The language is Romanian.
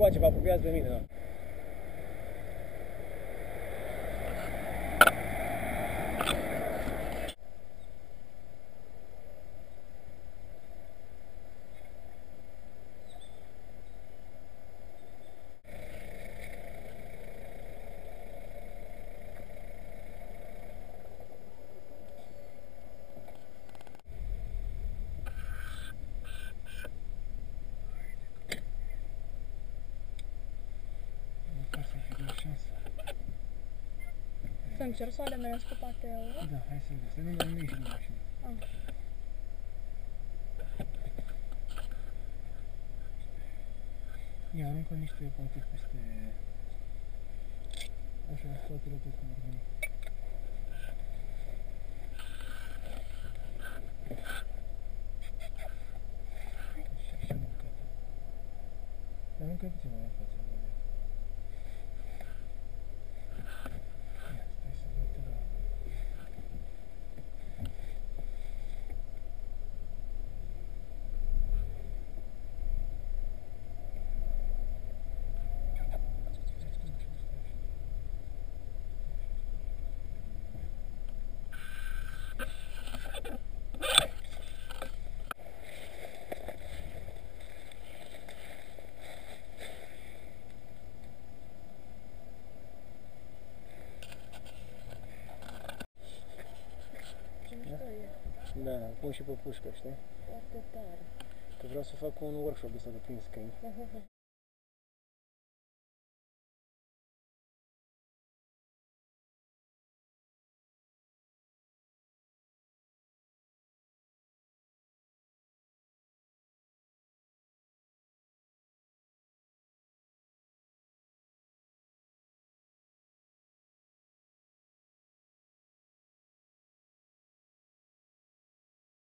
încoace, vă apropiați de mine, da. Să încerc să o alemenesc cu pateul. Da, hai să vedem. Să nu ieși din mașină. Ia, aruncă niște paturi peste... Așa, scoate-le tot cum ar veni. Și mâncată. Dar aruncă puțin mai în față. Ia, stai să văd la... Da, pun și pe pușcă, știi? Foarte tare. Că vreau să fac un workshop ăsta de prins câini.